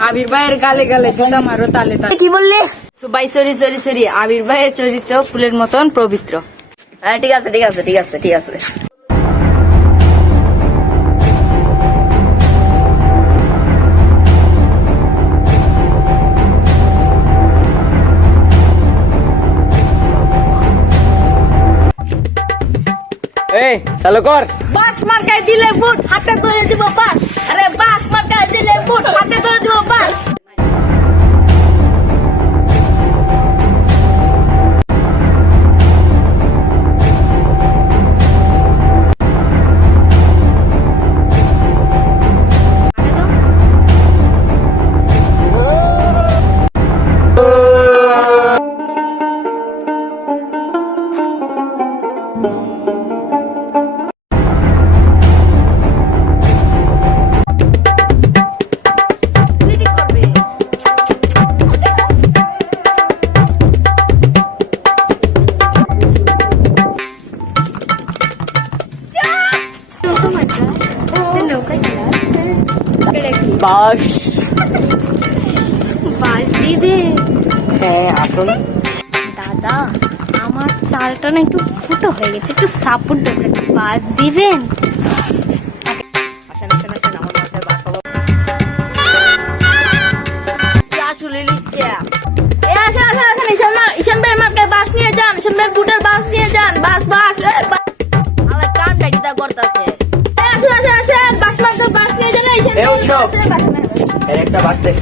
আবির ভাইয়ের গালে গালে জুতা মারো তালে তালে। কি বললি? ভাই সরি সরি সরি, আবির ভাইয়ের চরিত্র ফুলের মতন পবিত্র। হ্যাঁ ঠিক আছে ঠিক আছে ঠিক আছে ঠিক আছে। এই চালু কর। বাস মার্কায় দিলে বুট হাতে ধরে দিব বাস। আরে বাস মার্কায় দিলে বুট হাতে ধরে দিব বাস। বাস বাস দিবে হ্যাঁ আসুন। দাদা, আমার চালটা না একটু ফুটো হয়ে গেছে, একটু সাপোর্ট দরকার, বাস দিবেন? আসেন আসেন আসেন আমার মাথায় বাস হলো। আসলে লিখছে আসেন আসেন আসেন, ঈশান ভাই মার্কায় বাস নিয়ে যান, ঈশান ভাই বুটের বাস নিয়ে যান। বাস বাস আমার কামটা কি তা করতেছে। আসেন আসেন আসেন, বাস মার্কায় বাস নিয়ে যান। ঈশান এই উৎসব। ভাই এর একটা বাস দেখ।